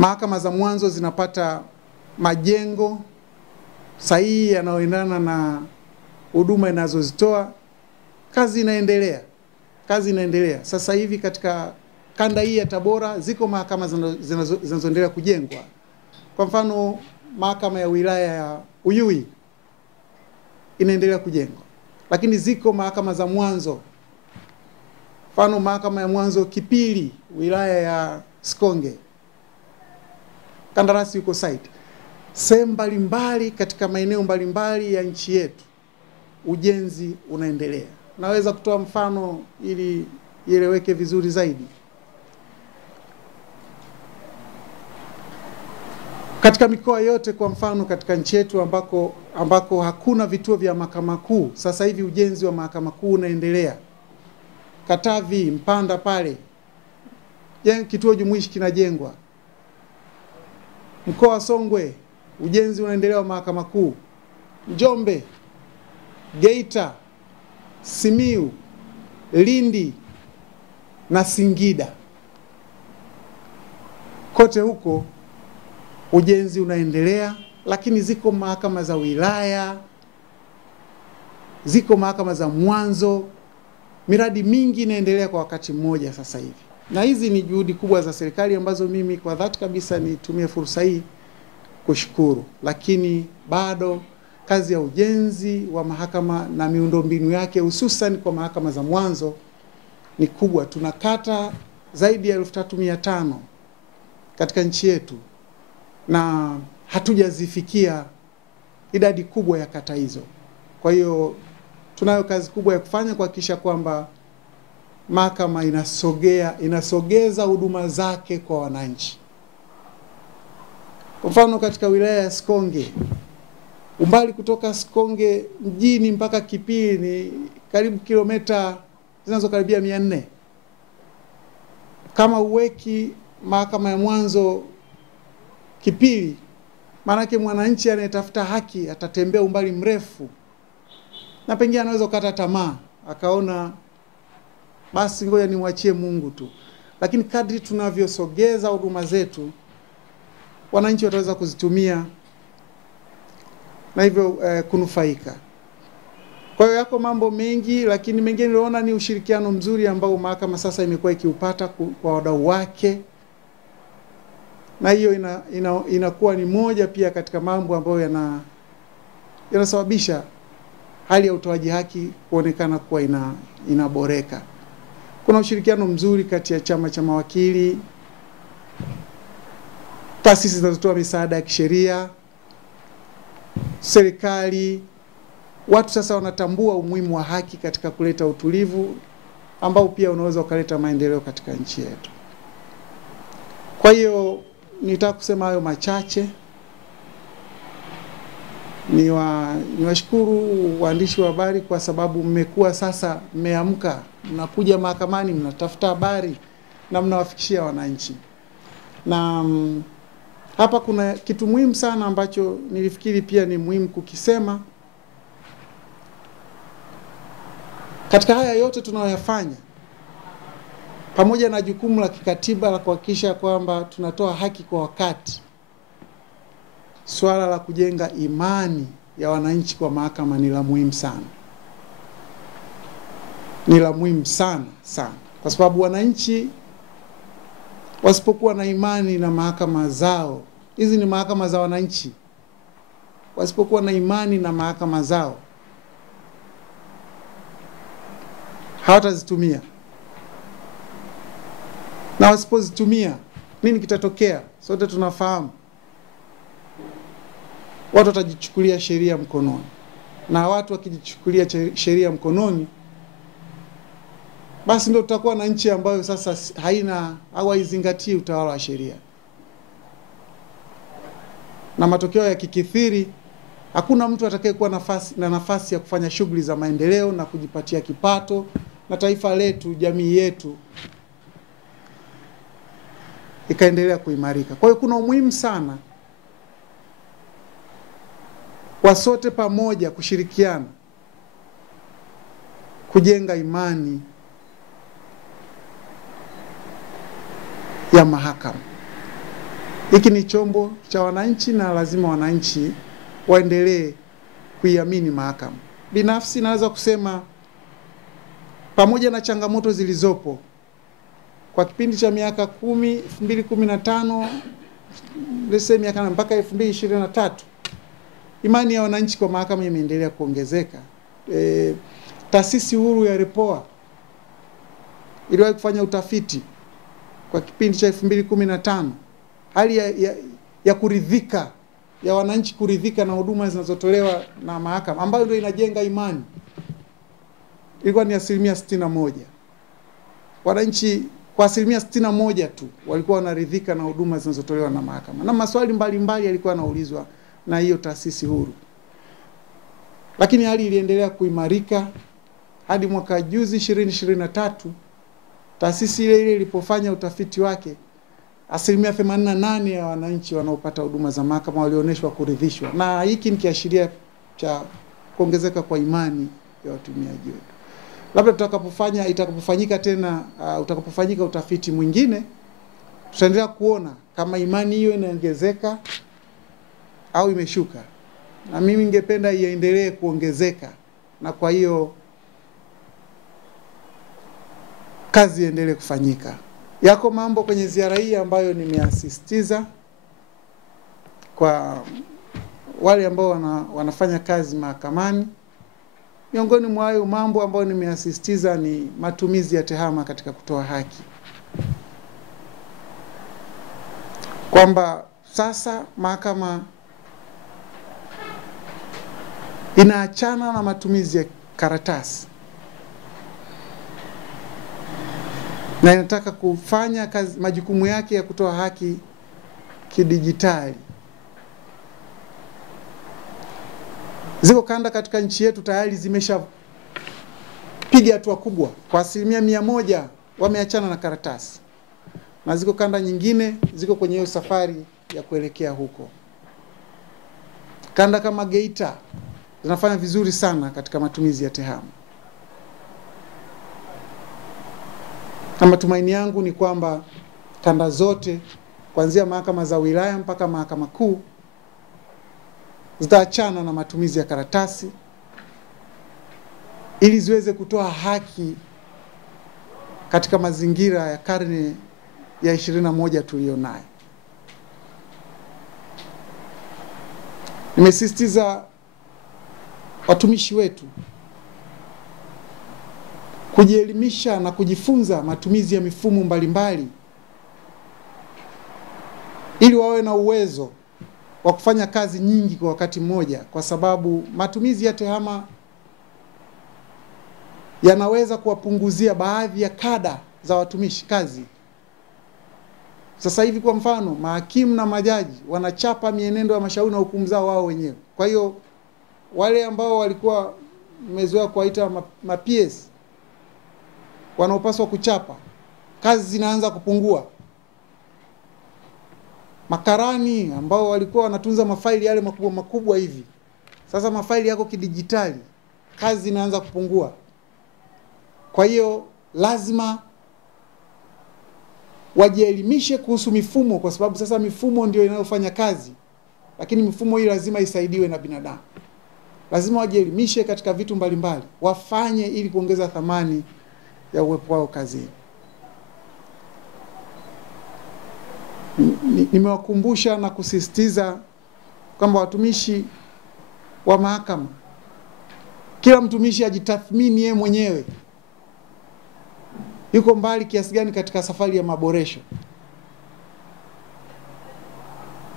Mahakama za mwanzo zinapata majengo sahihi yanayoendana na huduma inazozitoa. Kazi inaendelea. Sasa hivi katika kanda hii ya Tabora ziko mahakama zinazoendelea kujengwa. Kwa mfano, mahakama ya wilaya ya Uyui inaendelea kujengwa. Lakini ziko mahakama za mwanzo. Mfano, mahakama ya mwanzo Kipili, wilaya ya Sikonge, kandarasi yuko site. Sehemu mbalimbali katika maeneo mbalimbali ya nchi yetu ujenzi unaendelea. Naweza kutoa mfano ili ieleweke vizuri zaidi. Katika mikoa yote, kwa mfano katika nchi yetu ambako hakuna vituo vya mahakama kuu, sasa hivi ujenzi wa mahakama kuu unaendelea. Katavi, Mpanda pale, kituo jumuishi kinajengwa. Mkoa wa Songwe ujenzi unaendelea wa mahakama kuu. Njombe, Geita, Simiu, Lindi na Singida, kote huko ujenzi unaendelea. Lakini ziko mahakama za wilaya, ziko mahakama za mwanzo. Miradi mingi inaendelea kwa wakati mmoja sasa hivi, na hizi ni juhudi kubwa za serikali ambazo mimi kwa dhati kabisa nitumie fursa hii kushukuru. Lakini bado kazi ya ujenzi wa mahakama na miundombinu yake, hususan kwa mahakama za mwanzo, ni kubwa. Tuna kata zaidi ya 3500 katika nchi yetu na hatujazifikia idadi kubwa ya kata hizo. Kwa hiyo tunayo kazi kubwa ya kufanya kuhakikisha kwamba mahakama inasogeza huduma zake kwa wananchi. Kwa mfano, katika wilaya ya Sikonge, umbali kutoka Sikonge mjini mpaka Kipili ni karibu kilomita zinazokaribia 400. Kama uweki mahakama ya mwanzo Kipili, maanake mwananchi anayetafuta haki atatembea umbali mrefu, na pengine anaweza kukata tamaa akaona basi ngoja nimwachie Mungu tu. Lakini kadri tunavyosogeza huduma zetu, wananchi wataweza kuzitumia na hivyo kunufaika. Kwa hiyo yako mambo mengi, lakini mengine niliona ni ushirikiano mzuri ambao mahakama sasa imekuwa ikiupata kwa wadau wake, na hiyo inakuwa ni moja pia katika mambo ambayo yanasababisha hali ya utoaji haki kuonekana kuwa inaboreka. Kuna ushirikiano mzuri kati ya chama cha mawakili, taasisi zinazotoa misaada ya kisheria, serikali. Watu sasa wanatambua umuhimu wa haki katika kuleta utulivu ambao pia unaweza ukaleta maendeleo katika nchi yetu. Kwa hiyo nitaka kusema hayo machache. Niwashukuru waandishi wa habari kwa sababu mmekuwa sasa mmeamka, mnakuja mahakamani, mnatafuta habari na mnawafikishia wananchi. Na hapa kuna kitu muhimu sana ambacho nilifikiri pia ni muhimu kukisema. Katika haya yote tunayoyafanya, pamoja na jukumu la kikatiba la kuhakikisha kwamba tunatoa haki kwa wakati, swala la kujenga imani ya wananchi kwa mahakama ni la muhimu sana. Ni la muhimu sana. Kwa sababu wananchi wasipokuwa na imani na mahakama zao, hizi ni mahakama za wananchi, wasipokuwa na imani na mahakama zao, hawatazitumia. Na wasipozitumia, nini kitatokea? Sote tunafahamu. Watu watajichukulia sheria mkononi. Na watu wakijichukulia sheria mkononi, basi ndio tutakuwa na nchi ambayo sasa haina au haizingatii utawala wa sheria. Na matokeo yakikithiri, hakuna mtu atakayekuwa na nafasi ya kufanya shughuli za maendeleo na kujipatia kipato, na taifa letu, jamii yetu ikaendelea kuimarika. Kwa hiyo kuna umuhimu sana kwa sote pamoja kushirikiana kujenga imani ya mahakama. Hiki ni chombo cha wananchi na lazima wananchi waendelee kuiamini mahakama. Binafsi naweza kusema pamoja na changamoto zilizopo kwa kipindi cha miaka 2015 miaka mpaka 2023, imani ya wananchi kwa mahakama imeendelea kuongezeka. Taasisi huru ya Repoa iliwahi kufanya utafiti kwa kipindi cha 2015, hali ya kuridhika ya wananchi kuridhika na huduma zinazotolewa na mahakama, ambayo ndio inajenga imani, ilikuwa ni 61%. Wananchi kwa 61% tu walikuwa wanaridhika na huduma zinazotolewa na mahakama, na maswali mbalimbali yalikuwa yanaulizwa na hiyo taasisi huru. Lakini hali iliendelea kuimarika hadi mwaka juzi 2023, taasisi ile ilipofanya utafiti wake, 88% ya wananchi wanaopata huduma za mahakama walioneshwa kuridhishwa, na hiki ni kiashiria cha kuongezeka kwa imani ya watumiaji wetu. Labda utakapofanyika utafiti mwingine, tutaendelea kuona kama imani hiyo inaongezeka au imeshuka, na mimi ningependa iendelee kuongezeka, na kwa hiyo kazi iendelee kufanyika. Yako mambo kwenye ziara hii ambayo nimeasisitiza kwa wale ambao wanafanya kazi mahakamani. Miongoni mwa hayo mambo ambayo nimeasisitiza ni matumizi ya tehama katika kutoa haki. Kwamba sasa mahakama inaachana na matumizi ya karatasi na inataka kufanya majukumu yake ya kutoa haki kidijitali. Ziko kanda katika nchi yetu tayari zimesha piga hatua kubwa, kwa 100% wameachana na karatasi, na ziko kanda nyingine ziko kwenye hiyo safari ya kuelekea huko. Kanda kama Geita zinafanya vizuri sana katika matumizi ya tehama, na matumaini yangu ni kwamba kanda zote kuanzia mahakama za wilaya mpaka mahakama kuu zitaachana na matumizi ya karatasi ili ziweze kutoa haki katika mazingira ya karne ya 21 tulionayo. Nimesisitiza watumishi wetu kujielimisha na kujifunza matumizi ya mifumo mbalimbali ili wawe na uwezo wa kufanya kazi nyingi kwa wakati mmoja, kwa sababu matumizi ya tehama yanaweza kuwapunguzia baadhi ya kada za watumishi kazi. Sasa hivi kwa mfano, mahakimu na majaji wanachapa mienendo ya mashauri na hukumu zao wao wenyewe. Kwa hiyo wale ambao walikuwa mmezoea kuwaita ma-PS wanaopaswa kuchapa, kazi zinaanza kupungua. Makarani ambao walikuwa wanatunza mafaili yale makubwa makubwa hivi, sasa mafaili yako kidijitali, kazi zinaanza kupungua. Kwa hiyo lazima wajielimishe kuhusu mifumo, kwa sababu sasa mifumo ndio inayofanya kazi, lakini mifumo hii lazima isaidiwe na binadamu. Lazima wajielimishe katika vitu mbalimbali, wafanye ili kuongeza thamani ya uwepo wao kazini. Nimewakumbusha na kusisitiza kwamba watumishi wa mahakama, kila mtumishi ajitathmini yeye mwenyewe yuko mbali kiasi gani katika safari ya maboresho,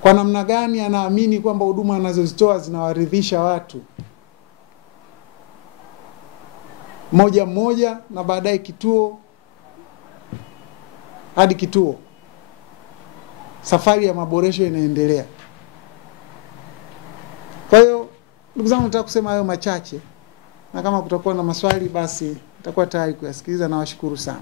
kwa namna gani anaamini kwamba huduma anazozitoa zinawaridhisha watu moja moja, na baadaye kituo hadi kituo. Safari ya maboresho inaendelea. Kwa hiyo ndugu zangu, nataka kusema hayo machache, na kama kutakuwa na maswali basi nitakuwa tayari kuyasikiliza, na washukuru sana.